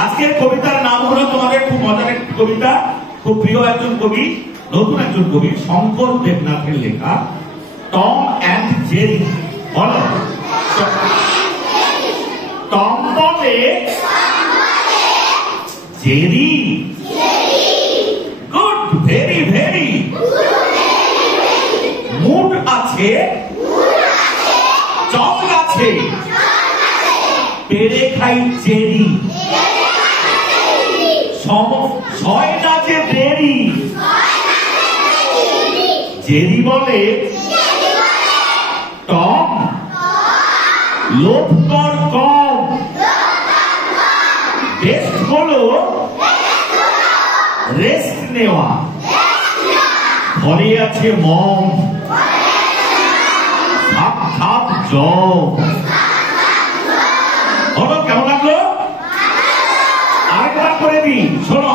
আজকের কবিতার নাম হলো তোমাদের খুব মজার একটি কবিতা, খুব প্রিয় একজন কবি, নতুন একজন কবি শঙ্কর দেবনাথের লেখা টম অ্যান্ড জেরি। বলো, টম বলে জেরি। Good, very very. মুড আছে চল গাছে, পেরে খাই চেরি। ছয় না যে দেরি, জেরি বলে টম লোভ কর কম। বেস্ট হলো রেস্ট নেওয়া, ঘরে আছে মম ধাপ ধাপ জম। বলো কেমন লাগলো? আরেকবার করে দিই, শোনো।